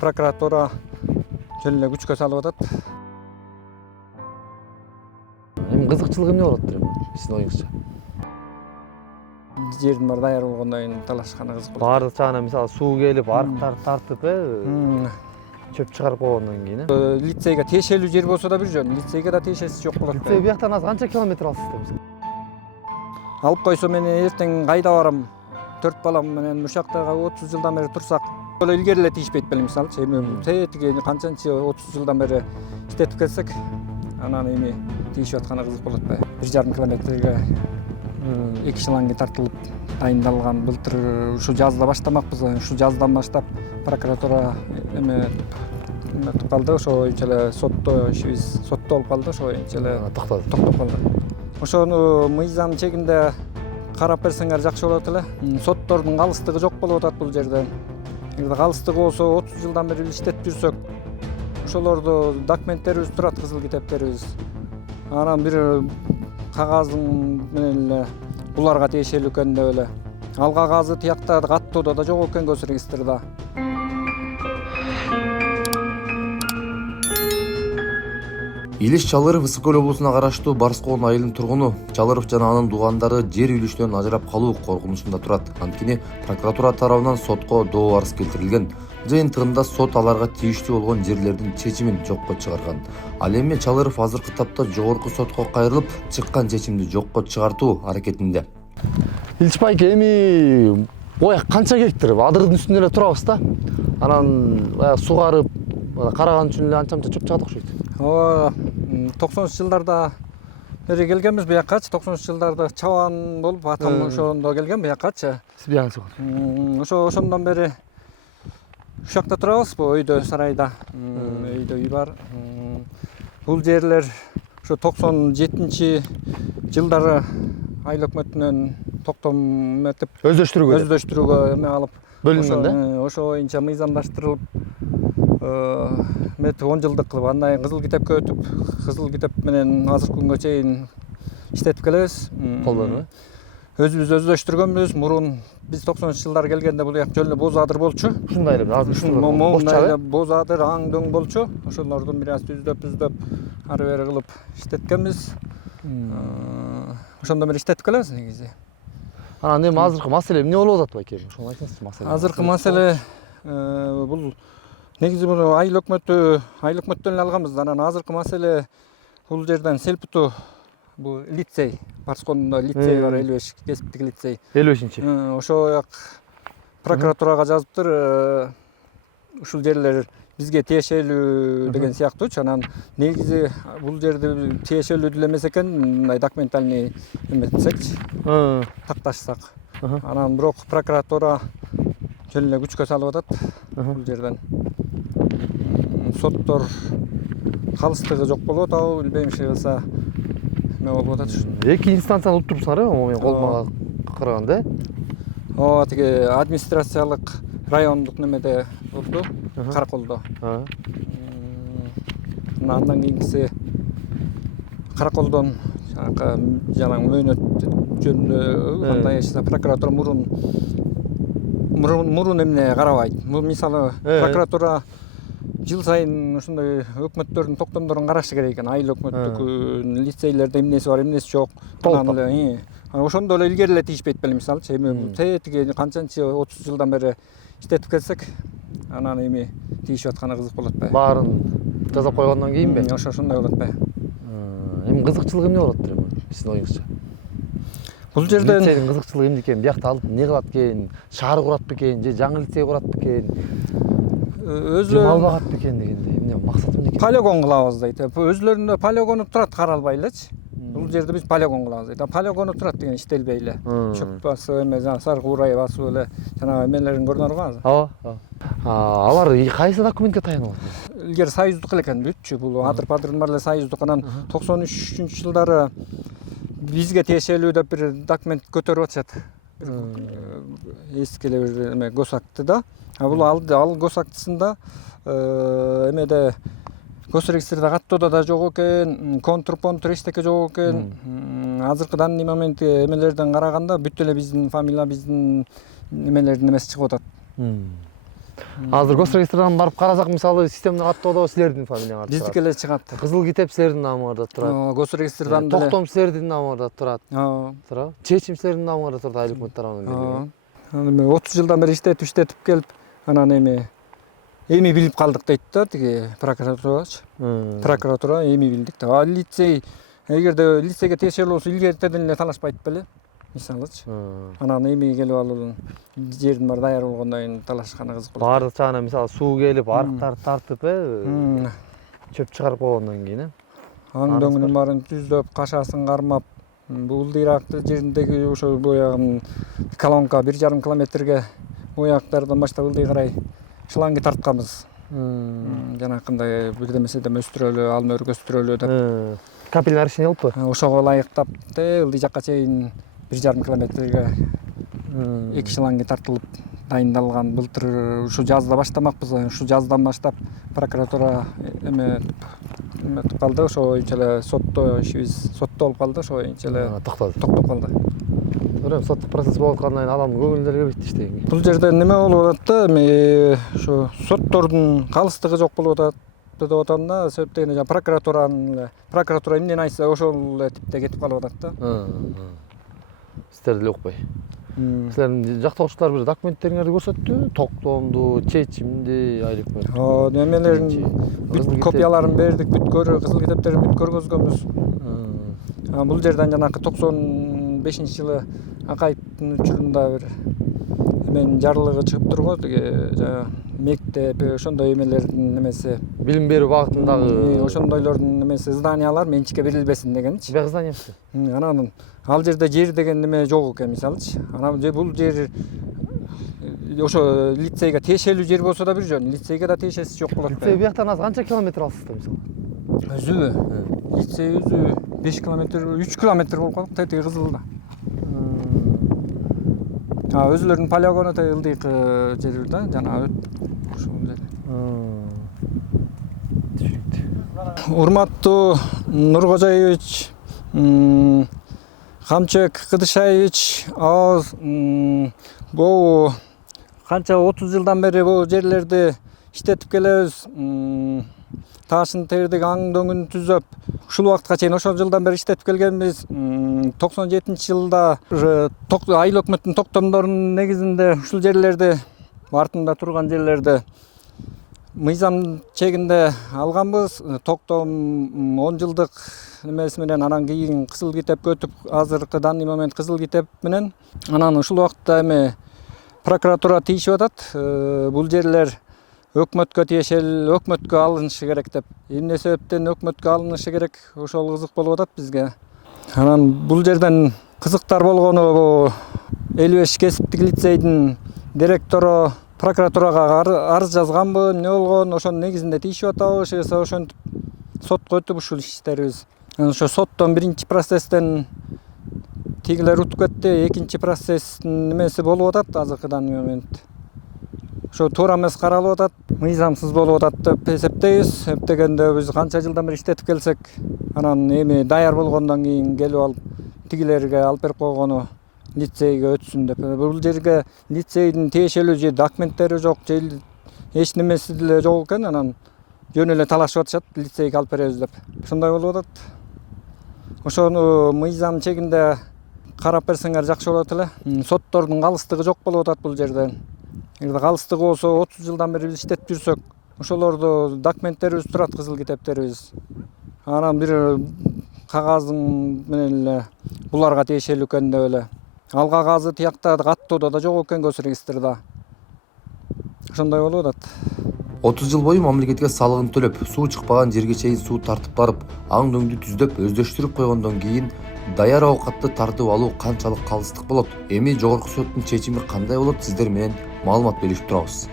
прокуратура жөн эле күчкө салып атат. Эми кызыкчылыгы эмне болот эми сиздин оюңузча? Жердин баары даяр болгондон кийин талашканы кызык болот. Баардык жагынан мисалы суу келип, арыктарды тартып, чөп чыгарып койгондон кийин, Лицейге тиешелүү жер болсо да бир жөн, лицейге да тиешеси жок болот. Лицей бияктан азыр канча километр алысызда? Алып койсо мен эртең кайда барам? 4 балам менен ушактагы 30 жылдан бери турсак, ошол илгери эле тиишпейт белем мисалы. Эми тетиги канчанчы 30 жылдан бери иштетип келсек, анан эми тиишип атканы кызык болот атпайбы? 1,5 километрге 2 шланги тартылып дайындалган. Былтыр ушу жазда баштамакпыз. Ушу жаздан баштап прокуратура эметип калды. Ошо боюнча эле ишибиз соттолуп калды. Ошо боюнча эле токтоп калды. Ошону мыйзам чегинде карап берсеңер жакшы болот эле. Соттордун калыстыгы жок болуп атат бул жерде. Эгер калыстыгы болсо 30 жылдан бери иштетип жүрсөк, ошолордо документтерибиз турат, кызыл китептерибиз. Анан бир кагазың менен эле буларга тиешелүү экен деп эле. Ал кагазы тиякта каттоодо да жок экен, госрегистрде. Илиш Чалыров Ысык Көл облусуна караштуу Барскоон айылынын тургуну. Чалыров жана анын туугандары жер үлүшүнөн ажырап калуу коркунучунда турат. Анткени прокуратура тарабынан сотко доо арыз келтирилген. Жыйынтыгында сот аларга тийиштүү болгон жерлердин чечимин жокко чыгарган. Ал эми Чалыров азыркы тапта жогорку сотко кайрылып, чыккан чечимди жокко чыгартуу аракетинде. Илич байке, эми бояк канча гектар? Адырдын үстүндө эле турабыз да. Анан баягы сугарып, караган үчүн эле анча-мынча чөп чыгат окшойт. Ооба, 90-жылдарда бери келгенбиз буяккачы. 90-жылдарда чабан болуп атам ошондо келген буяккачы. Сиз бияңыз Ошондон бери ушакта турабыз, бу өйдө, сарайда. Өйдө үй бар. Бул жерлер ошо 97-жылдары айыл өкмөтүнөн токтом этип өздөштүрүүгө эме алып бөлүнгөн да. Ошо боюнча мыйзамдаштырылып, 10 жылдык кылып, андан кийин кызыл китепке өтүп, кызыл китеп менен азыркы күнгө чейин иштетип келебиз. Колдонуп. Өзүбүз өздөштүргөнбүз. Мурун биз 90-жылдары келгенде бул жак жөн эле боз адыр болчу. Ушундай эле азыр моундай эле боз адыр, аң дөң болчу. Ошолордун бираз түздөп ары бери кылып иштеткенбиз. Ошондон бери иштетип келебиз негизи. Анан эми азыркы маселе эмне болуп атат байке? Ошону айтыңызчы, маселе. Азыркы маселе бул негизи муну айыл өкмөттөн эле алганбыз. Анан азыркы маселе бул жерден Селпуту, бул лицей, Барскоондо лицей бар, 55 кесиптик лицей. 55-чи. Ошо як прокуратурага жазыптыр, ушул жерлер бизге тиешелүү деген сыяктуучу. Анан негизи бул жерди тиешелүү деле эмес экен, мындай документальный эметсекчи, такташсак. Анан бирок прокуратура жөн эле күчкө салып атат бул жерден. Соттор калыстыгы жок болуп атабы, билбейм, иши кылса эме болуп атат. Эки инстанцияны уттурупсуңар мен колума караганда. Ооба, тиги администрациялык райондук немеде болду, Караколдо. Андан кийинкиси Караколдон жанагы мөөнөт жөнүндө кандай эшсе прокуратура мурун эмне карабайт. Бул мисалы прокуратура жыл сайын ушундай өкмөттөрдүн токтомдорун карашы керек экен. Айыл өкмөттүк лицейлерде эмнеси бар, эмнеси жок. Анан ошондо эле илгери эле тиишпейт белем мисалчы. Эми тетиги канчанчы 30 жылдан бери иштетип келсек, анан эми тиишип атканы кызык болот атпайбы? Баарын жасап койгондон кийинби? Ошондой болот атпайбы? Эми кызыкчылыгы эмне болот эми сиздин оюңузча? Бул жерден лицейдин кызыкчылыгы эмне экен? Биякта алып эмне кылат экен? Шаар курат бекен же жаңы лицей курат бекен? Өзүлөрү мал багат бекен дегендей. Эмне максаты эмне экен? Полигон кылабыз дейт. Өзүлөрүндө полигону турат, каралбай элечи. Бул жерде биз полигон кылабыз дейт. Полигону турат деген иштелбей эле. Чөп басып эме сары куурай басып эле жанагы эмелерин көрүнөр го азыр. Ооба. Алар кайсы документке таянып атат? Илгери союздук экен, бүтчү. Бул адыр-падырдын баары эле союздук. Анан 93-жылдары бизге тиешелүү деп бир документ көтөрүп атышат. Эски эле бир эме госакты да. Бул ал госактысында эмеде госрегистрде каттоодо да жок экен, контур эчтеке жок экен. Азыркы данный момент эмелерден караганда бүт эле биздин фамилия, биздин эмелердин эмеси чыгып атат. Азыр госрегистрдан барып карасак, мисалы системада каттоодо силердин фамилияңар турат. Биздики эле чыгат. Кызыл китеп силердин намыңарда турат. Госрегистрдан деле. Токтом силердин намыңарда турат. Ооба. Туурабы? Чечим силердин намыңарда турат, айыл өкмөт тарабынан. Эми 30 жылдан бери иштетип келип, анан эми билип калдык дейт да тиги прокуратурачы. Прокуратура эми билдик да. А лицей, эгерде лицейге тиешелүү болсо илгертеден эле талашпайт беле. Мисалычы. Анан эми келип алып жердин баары даяр болгондон кийин талашканы кызык болот. Баардык жагына мисалы суу келип, арыктарды тартып, чөп чыгарып койгондон кийин, Аң дөңүнүн баарын түздөп, кашасын кармап, бул ылдыйраакты жериндеги ошо боягын колонка 1,5 километрге бояктардан баштап ылдый карай шланги тартканбыз. Жанакындай бирдемеседен өстүрөлү, алма өргөстүрөлү деп. Капельный решение болуппу? Ошого ылайыктап, ылдый жакка чейин 1,5 километрге 2 шланги тартылып дайындалган. Былтыр ушу жазда баштамакпыз. Ушу жаздан баштап прокуратура эметип калды. Ошо боюнча эле сотто ишибиз соттолуп калды. Ошо боюнча эле токтоп калды. Эми соттук процесс болуп аткандан кийин адамдын көңүлүнө келбейт иштегенге. Бул жерде неме болуп атат да, эми ошо соттордун калыстыгы жок болуп атат деп атам да. Себеп дегенде прокуратура эмнени айтса ошол эле типте кетип калып атат да. Сиздерди эле укпай. Силердин жактоочулар бир документтериңерди көрсөттү, токтомду, чечимди, айыл өкмөт. Немелерин бүт копияларын бердик, бүт кызыл китептерин бүт көргөзгөнбүз. Бул жерден жанакы 95-жылы Акаевдин учурунда бир эменин жарлыгы чыгып турго, тиги мектеп, ошондой эмелердин немеси. Билим берүү багытындагы ошондойлордун немеси зданиялар менчикке берилбесин дегенчи. Бек зданиясы. Анан ал жерде жер деген неме жок экен мисалычы. Анан бул жер ошо лицейге тиешелүү жер болсо да бир жөн, лицейге да тиешеси жок болот. Лицей бияктан азыр канча километр алысызда мисалы? Өзүбү? Лицей өзү 5 километр, 3 километр болуп калдык тетиги Кызылда. Өзүлөрүнүн полигону да ылдыйкы жер да, жана ушул жер. Түшүнүктүү. Урматтуу Нуркожоевич, Камчыбек Кыдышаевич, бул канча 30 жылдан бери бул жерлерди иштетип келебиз. Таашын тердик, аң дөңүн түзөп, ушул убакытка чейин ошол жылдан бери иштетип келгенбиз. 97-жылда айыл өкмөттүн токтомдорунун негизинде ушул жерлерди, артында турган жерлерди мыйзам чегинде алганбыз. Токтом 10 жылдык немеси менен, анан кийин кызыл китепке өтүп, азыркы данный момент кызыл китеп менен. Анан ушул убакытта эми прокуратура тийишип атат. Бул жерлер өкмөткө тиешелүү, өкмөткө алынышы керек деп. Эмне себептен өкмөткө алынышы керек, ошол кызык болуп атат бизге. Анан бул жерден кызыктар болгону, 55 кесиптик лицейдин директору прокуратурага арыз жазганбы, эмне болгон, ошонун негизинде тийишип атабы, ошентип сотко өтүп ушул иштерибиз. Ошо соттон биринчи процесстен тигилер утуп кетти, экинчи процесстин немеси болуп атат азыркы данный момент. Ошо туура эмес каралып атат, мыйзамсыз болуп атат деп эсептейбиз. Эптегенде биз канча жылдан бери иштетип келсек, анан эми даяр болгондон кийин келип алып тигилерге алып берип койгону лицейге өтсүн деп. Бул жерге лицейдин тиешелүү же документтери жок, же эч немеси деле жок экен. Анан жөн эле талашып атышат, лицейге алып беребиз деп. Ошондой болуп атат. Ошону мыйзам чегинде карап берсеңер жакшы болот эле. Соттордун калыстыгы жок болуп атат бул жерде. Эгерде калыстыгы болсо, 30 жылдан бери иштетип жүрсөк, ошолорду документтерибиз турат, кызыл китептерибиз. Анан бир кагазың менен эле буларга тиешелүү экен деп эле. Ал кагазы тиякта каттоодо да жок экен, госрегистрде. Ошондой болуп атат. 30 жыл бою мамлекетке салыгын төлөп, суу чыкпаган жерге чейин суу тартып барып, аң дөңдү түздөп, өздөштүрүп койгондон кийин даяр оокатты тартып алуу канчалык калыстык болот? Эми жогорку соттун чечими кандай болот? Сиздер менен маалымат белишип турабыз.